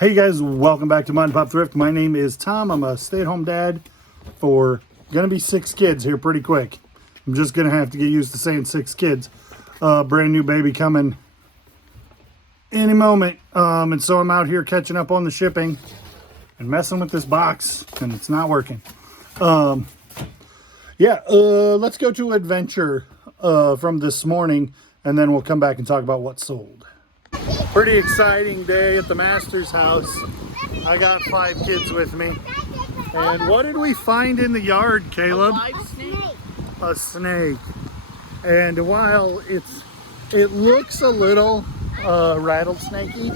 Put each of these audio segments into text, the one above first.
Hey guys, welcome back to Mom and Pop Thrift. My name is Tom. I'm a stay-at-home dad for gonna be 6 kids here pretty quick. I'm just gonna have to get used to saying 6 kids. Brand new baby coming any moment. And so I'm out here catching up on the shipping and messing with this box, and it's not working. Let's go to adventure from this morning, and then we'll come back and talk about what sold. Pretty exciting day at the master's house. I got 5 kids with me. And what did we find in the yard, Caleb? A live snake. A snake. And while it looks a little rattlesnakey.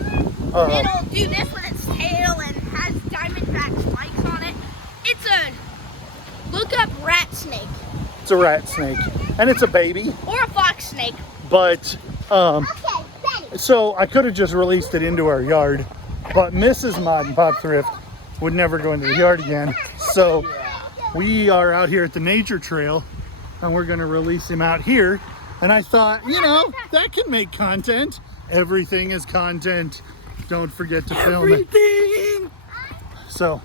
It'll do this with its tail and has diamondback spikes on it. It's a look up rat snake. It's a rat snake. And it's a baby. Or a fox snake. But so I could have just released it into our yard, but Mrs. Mod and Pop Thrift would never go into the yard again. So we are out here at the nature trail and we're gonna release him out here. And I thought, you know, that can make content. Everything is content. Don't forget to film it. So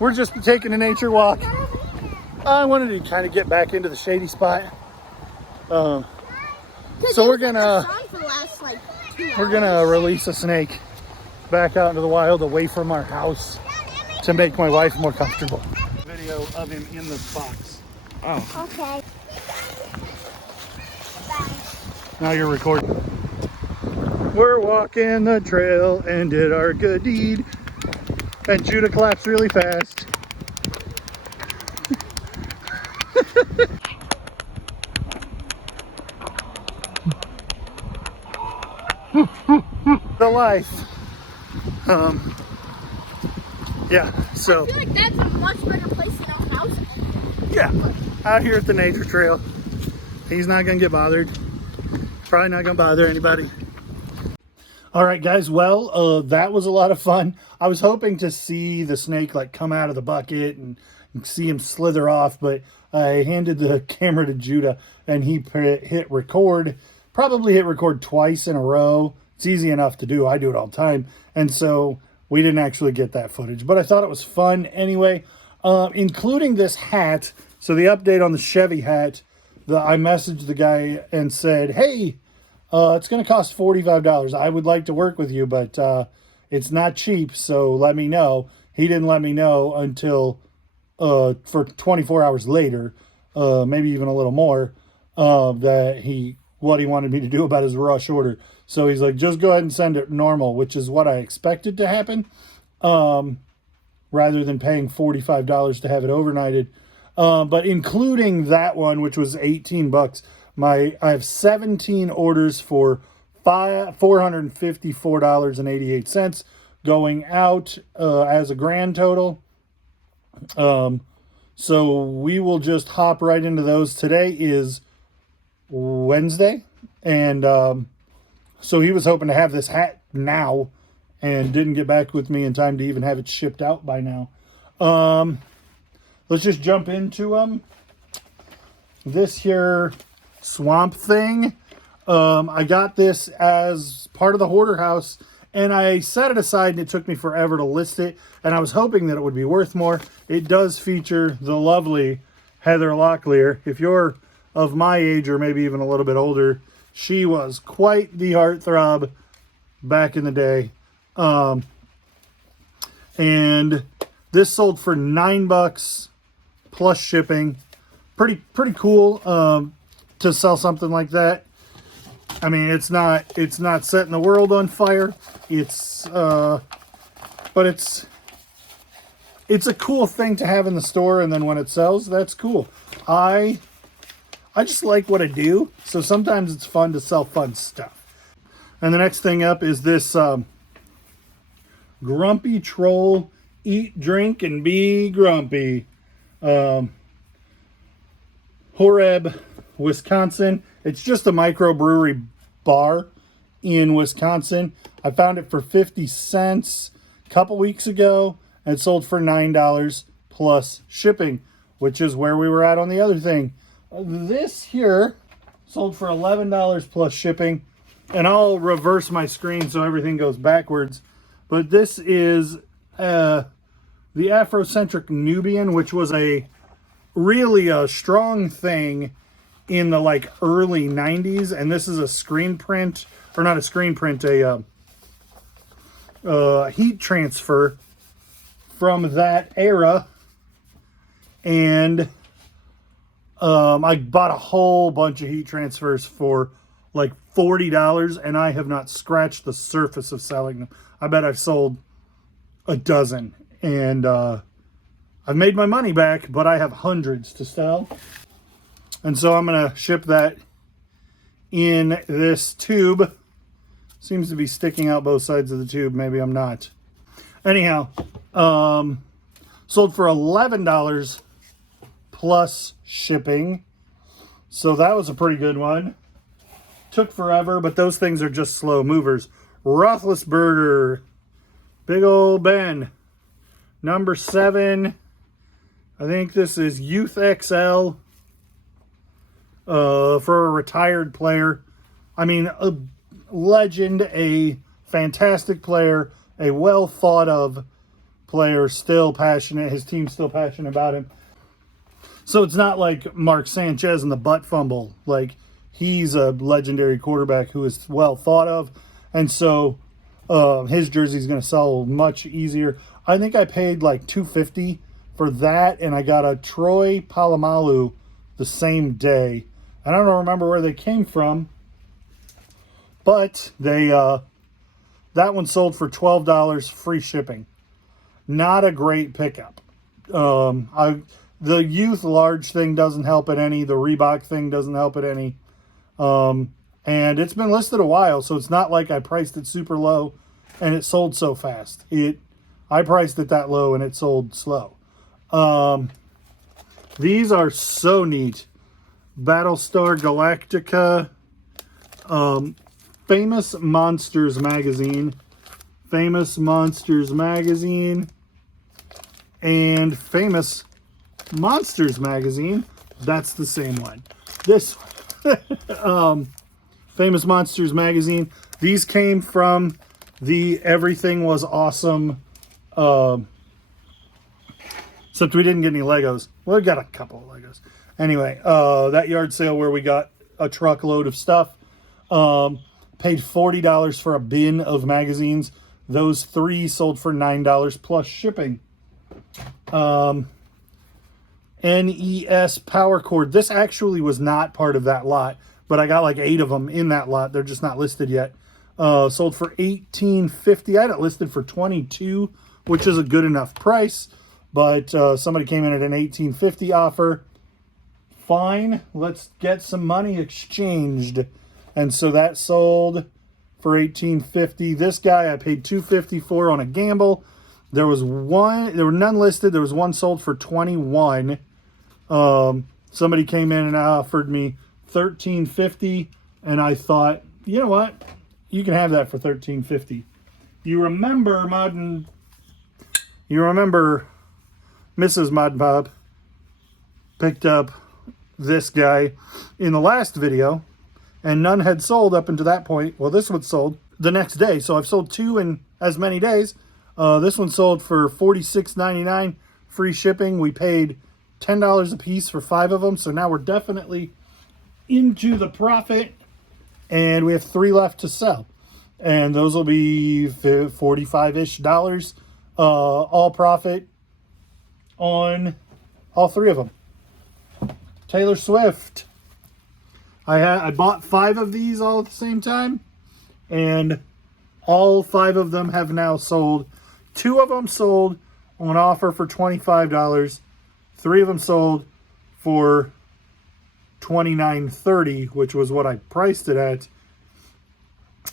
we're just taking a nature walk. I wanted to kind of get back into the shady spot. So we're gonna release a snake back out into the wild away from our house to make my wife more comfortable. Video of him in the box. Oh. Okay. Now you're recording. We're walking the trail and did our good deed. And Judah claps really fast. The life. So I feel like that's a much better place than our house. Yeah, out here at the nature trail. He's not gonna get bothered. Probably not gonna bother anybody. All right, guys. Well, that was a lot of fun. I was hoping to see the snake like come out of the bucket and see him slither off, but I handed the camera to Judah and he hit record. Probably hit record twice in a row. It's easy enough to do. I do it all the time. And so we didn't actually get that footage, but I thought it was fun anyway, including this hat. So the update on the Chevy hat, I messaged the guy and said, hey, it's going to cost $45. I would like to work with you, but it's not cheap. So let me know. He didn't let me know until for 24 hours later, maybe even a little more, what he wanted me to do about his rush order. So he's like, just go ahead and send it normal, which is what I expected to happen, rather than paying $45 to have it overnighted. But including that one, which was $18, I have 17 orders for $454.88 going out as a grand total. So we will just hop right into those. Today is Wednesday, and so he was hoping to have this hat now and didn't get back with me in time to even have it shipped out by now. Let's just jump into this here swamp thing. I got this as part of the hoarder house and I set it aside and it took me forever to list it, and I was hoping that it would be worth more. It does feature the lovely Heather Locklear. If you're of my age or maybe even a little bit older, she was quite the heartthrob back in the day. And this sold for $9 plus shipping. Pretty cool to sell something like that. I mean, it's not setting the world on fire. But it's a cool thing to have in the store, and then when it sells, that's cool. I just like what I do, so sometimes it's fun to sell fun stuff. And the next thing up is this Grumpy Troll Eat, Drink, and Be Grumpy. Horeb, Wisconsin. It's just a microbrewery bar in Wisconsin. I found it for 50 cents a couple weeks ago and sold for $9 plus shipping, which is where we were at on the other thing. This here sold for $11 plus shipping, and I'll reverse my screen so everything goes backwards. but this is the Afrocentric Nubian, which was really a strong thing in the like early 90s, and this is a screen print, or not a screen print, a heat transfer from that era. And I bought a whole bunch of heat transfers for like $40, and I have not scratched the surface of selling them. I bet I've sold a dozen, and I've made my money back, but I have hundreds to sell. And so I'm going to ship that in this tube. Seems to be sticking out both sides of the tube. Maybe I'm not. Anyhow, sold for $11 plus shipping. So that was a pretty good one. Took forever, but those things are just slow movers. Roethlisberger, Big Old Ben, number 7. I think this is Youth XL for a retired player. I mean, a legend, a fantastic player, a well thought of player, still passionate. His team's still passionate about him. So it's not like Mark Sanchez and the butt fumble. Like, he's a legendary quarterback who is well thought of. And so his jersey is going to sell much easier. I think I paid like $250 for that, and I got a Troy Polamalu the same day. I don't remember where they came from, but they that one sold for $12 free shipping. Not a great pickup. The youth large thing doesn't help it any. The Reebok thing doesn't help it any. And it's been listed a while, so it's not like I priced it super low and it sold so fast. I priced it that low and it sold slow. These are so neat. Battlestar Galactica, Famous Monsters Magazine, Famous Monsters Magazine, and Famous Monsters Magazine. That's the same one. This one. Famous Monsters Magazine. These came from the Everything Was Awesome, except we didn't get any Legos. Well, we got a couple of Legos. Anyway, that yard sale where we got a truckload of stuff. Paid $40 for a bin of magazines. Those 3 sold for $9 plus shipping. NES Power Cord. This actually was not part of that lot, but I got like 8 of them in that lot. They're just not listed yet. Sold for $18.50. I had it listed for $22, which is a good enough price, but somebody came in at an $18.50 offer. Fine, let's get some money exchanged. And so that sold for $18.50. This guy I paid $2.50 for on a gamble. There were none listed. There was one sold for $21. Somebody came in and offered me $13.50, and I thought, you know what? You can have that for $13.50. You remember Mrs. Mod Pop picked up this guy in the last video, and none had sold up until that point. Well, this one sold the next day, so I've sold 2 in as many days. This one sold for $46.99 free shipping. We paid $10 a piece for 5 of them, so now we're definitely into the profit, and we have 3 left to sell, and those will be $45-ish, all profit on all 3 of them. Taylor Swift. I bought 5 of these all at the same time, and all 5 of them have now sold. 2 of them sold on offer for $25. 3 of them sold for $29.30, which was what I priced it at,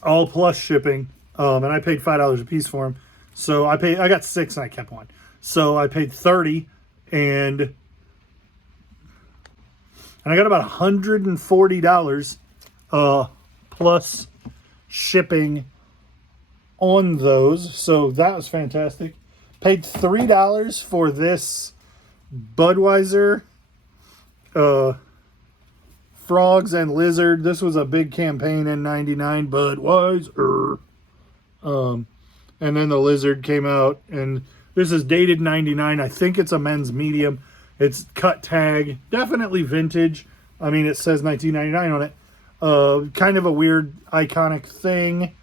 all plus shipping. And I paid $5 a piece for them. So I got 6 and I kept 1. So I paid $30, and I got about $140 plus shipping on those. So that was fantastic. Paid $3 for this Budweiser Frogs and Lizard. This was a big campaign in '99. Budweiser. And then the Lizard came out, and this is dated 99. I think it's a men's medium. It's cut tag, definitely vintage. I mean, it says 1999 on it. Kind of a weird, iconic thing.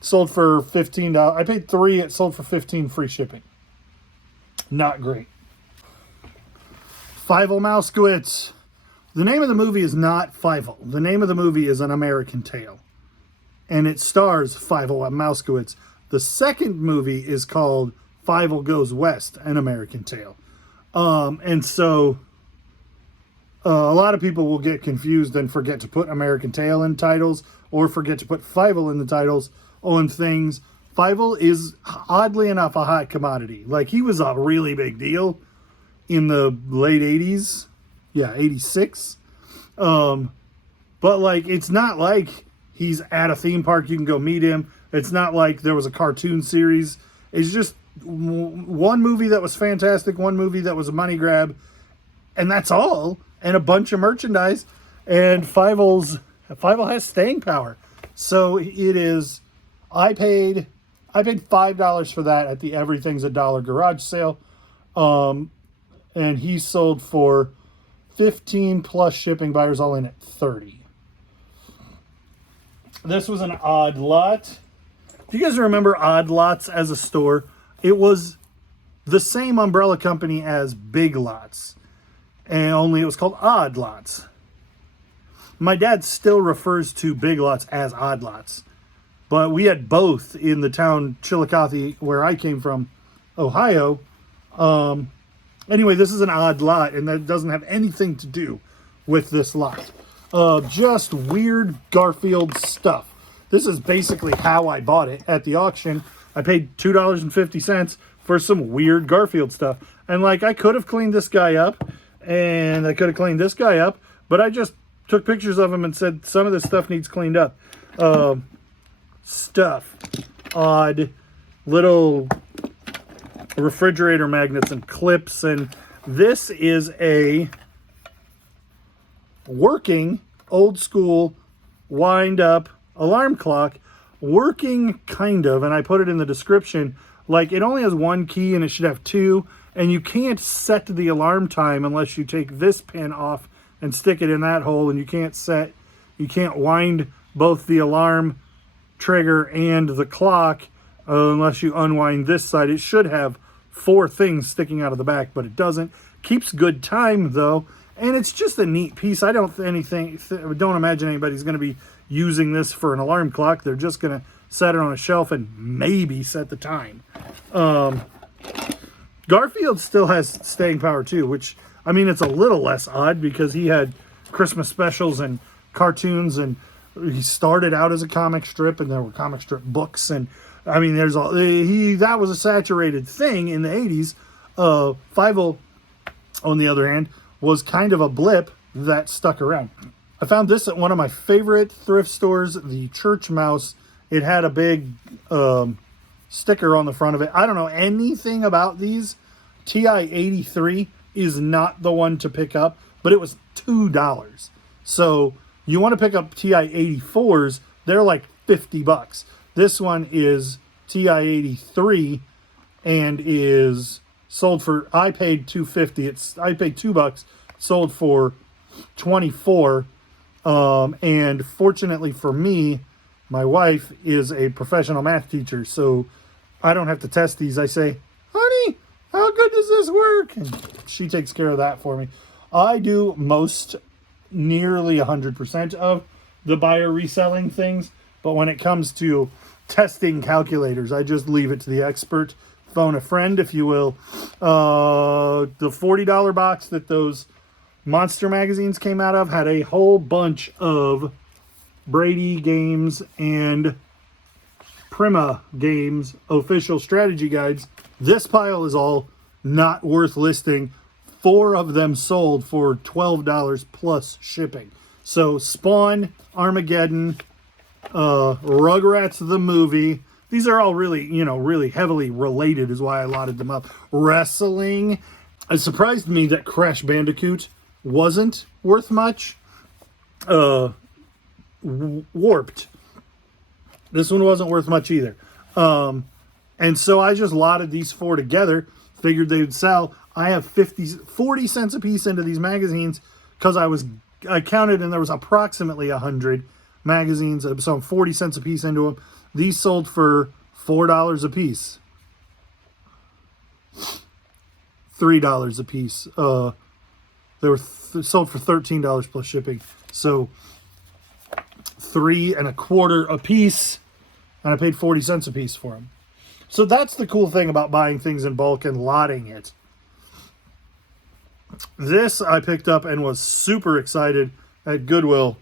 Sold for $15. I paid $3. It sold for $15, free shipping. Not great. Fievel Mouskowitz. The name of the movie is not Fievel. The name of the movie is An American Tail. And it stars Fievel Mouskowitz. The second movie is called Fievel Goes West, An American Tail. And so a lot of people will get confused and forget to put American Tail in titles or forget to put Fievel in the titles on things. Fievel is, oddly enough, a hot commodity. Like, he was a really big deal in the late 80s. Yeah, 86. But, like, it's not like he's at a theme park. You can go meet him. It's not like there was a cartoon series. It's just one movie that was fantastic, one movie that was a money grab, and that's all. And a bunch of merchandise. And Fievel has staying power. So it is, I paid $5 for that at the Everything's a Dollar garage sale. And he sold for 15 plus shipping, buyers all in at 30. This was an Odd Lot. Do you guys remember Odd Lots as a store? It was the same umbrella company as Big Lots, and only it was called Odd Lots. My dad still refers to Big Lots as Odd Lots, but we had both in the town Chillicothe, where I came from, Ohio. Anyway, this is an Odd Lot, and that doesn't have anything to do with this lot. Just weird Garfield stuff. This is basically how I bought it at the auction. I paid $2.50 for some weird Garfield stuff. And, like, I could have cleaned this guy up, and I could have cleaned this guy up, but I just took pictures of him and said some of this stuff needs cleaned up. Stuff. Odd little refrigerator magnets and clips. And this is a working, old school, wind up alarm clock. Working, kind of, and I put it in the description, like, it only has one key and it should have two, and you can't set the alarm time unless you take this pin off and stick it in that hole, and you can't wind both the alarm trigger and the clock unless you unwind this side. It should have 4 things sticking out of the back, but it doesn't. Keeps good time, though, and it's just a neat piece. I don't imagine anybody's going to be using this for an alarm clock. They're just going to set it on a shelf and maybe set the time. Garfield still has staying power too, which, I mean, it's a little less odd because he had Christmas specials and cartoons, and he started out as a comic strip, and there were comic strip books, and I mean, that was a saturated thing in the 80s. Fievel, on the other hand, was kind of a blip that stuck around. I found this at one of my favorite thrift stores, the Church Mouse. It had a big sticker on the front of it. I don't know anything about these. TI-83 is not the one to pick up, but it was $2. So you want to pick up TI-84s, they're like $50. This one is TI-83 and is sold for, I paid $2.50. I paid $2, sold for $24. And fortunately for me, my wife is a professional math teacher, so I don't have to test these. I say, honey, how good does this work? And she takes care of that for me. I do nearly 100% of the buyer reselling things, but when it comes to testing calculators, I just leave it to the expert. Phone a friend, if you will. The $40 box that those Monster magazines came out of had a whole bunch of Brady Games and Prima Games official strategy guides. This pile is all not worth listing. 4 of them sold for $12 plus shipping. So Spawn, Armageddon, Rugrats the movie. These are all really, really heavily related is why I lotted them up. Wrestling. It surprised me that Crash Bandicoot wasn't worth much. Warped. This one wasn't worth much either. And so I just lotted these 4 together, figured they would sell. I have 40 cents a piece into these magazines because I counted and there was approximately 100 magazines. So I'm 40 cents a piece into them. These sold for $4 a piece. $3 a piece. They were sold for $13 plus shipping. So $3.25 a piece, and I paid 40 cents a piece for them. So that's the cool thing about buying things in bulk and lotting it. This I picked up and was super excited at Goodwill.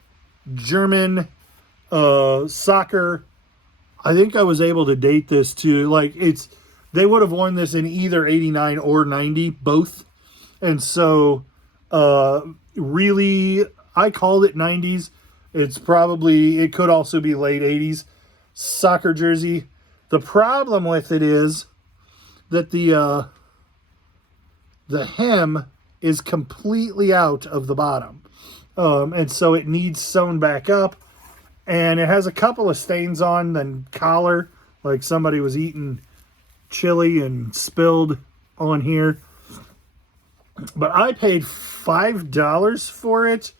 German soccer. I think I was able to date this too. Like, they would have worn this in either 89 or 90, both. And so really, I called it 90s. It could also be late 80s soccer jersey. The problem with it is that the hem is completely out of the bottom. And so it needs sewn back up. And it has a couple of stains on the collar, like somebody was eating chili and spilled on here. But I paid $5 for it.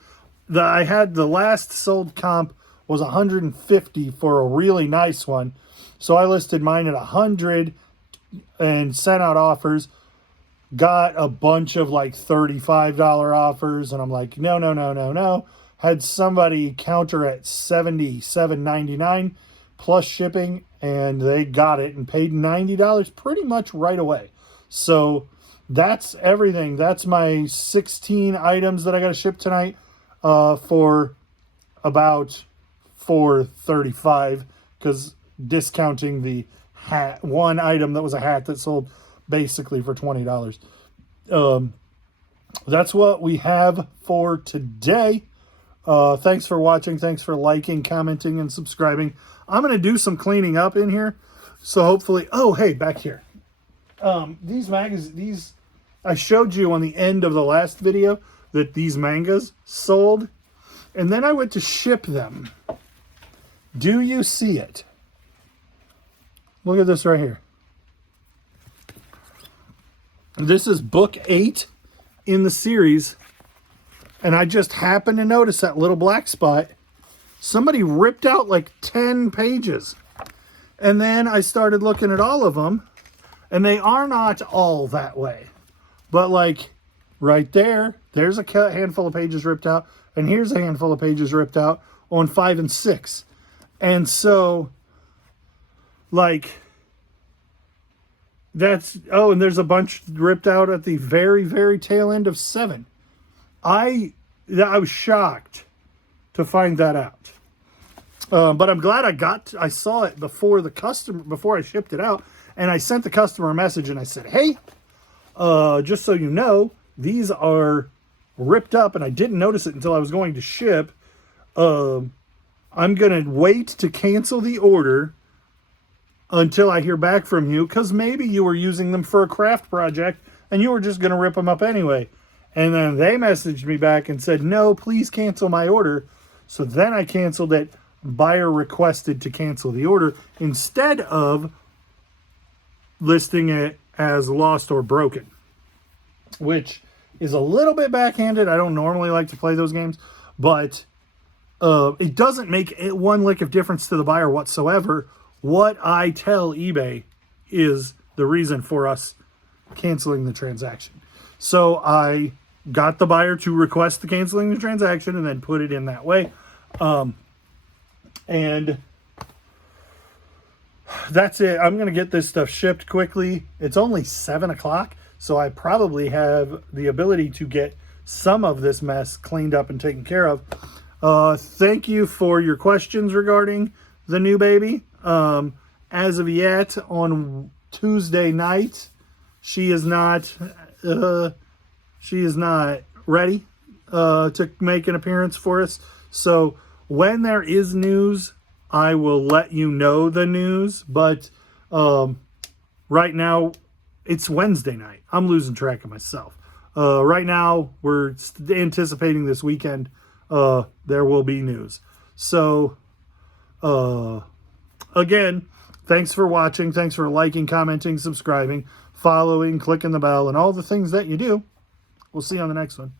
I had the last sold comp was $150 for a really nice one. So I listed mine at $100 and sent out offers. Got a bunch of like $35 offers, and I'm like, no. Had somebody counter at $77.99 plus shipping, and they got it and paid $90 pretty much right away. So that's everything. That's my 16 items that I got to ship tonight for about $4.35, because discounting the hat, one item that was a hat that sold basically for $20. That's what we have for today. Thanks for watching. Thanks for liking, commenting, and subscribing. I'm going to do some cleaning up in here. So hopefully, hey, back here. These I showed you on the end of the last video that these mangas sold. And then I went to ship them. Do you see it? Look at this right here. This is book 8 in the series. And I just happened to notice that little black spot. Somebody ripped out like 10 pages. And then I started looking at all of them. And they are not all that way. But like right there, there's a handful of pages ripped out. And here's a handful of pages ripped out on 5 and 6. And so, like, and there's a bunch ripped out at the very, very tail end of 7. I was shocked to find that out. But I'm glad I saw it before I shipped it out. And I sent the customer a message and I said, hey, just so you know, these are ripped up, and I didn't notice it until I was going to ship. I'm going to wait to cancel the order until I hear back from you, because maybe you were using them for a craft project and you were just going to rip them up anyway. And then they messaged me back and said, no, please cancel my order. So then I canceled it. Buyer requested to cancel the order instead of listing it as lost or broken, which is a little bit backhanded. I don't normally like to play those games, but it doesn't make one lick of difference to the buyer whatsoever. What I tell eBay is the reason for us canceling the transaction. So I got the buyer to request the canceling the transaction and then put it in that way. And that's it. I'm going to get this stuff shipped quickly. It's only 7 o'clock, so I probably have the ability to get some of this mess cleaned up and taken care of. Thank you for your questions regarding the new baby. As of yet, on Tuesday night, she is not ready to make an appearance for us. So when there is news, I will let you know the news. But right now, it's Wednesday night. I'm losing track of myself. Right now, we're anticipating this weekend there will be news. So, again, Thanks for watching. Thanks for liking, commenting, subscribing, following, clicking the bell, and all the things that you do. We'll see you on the next one.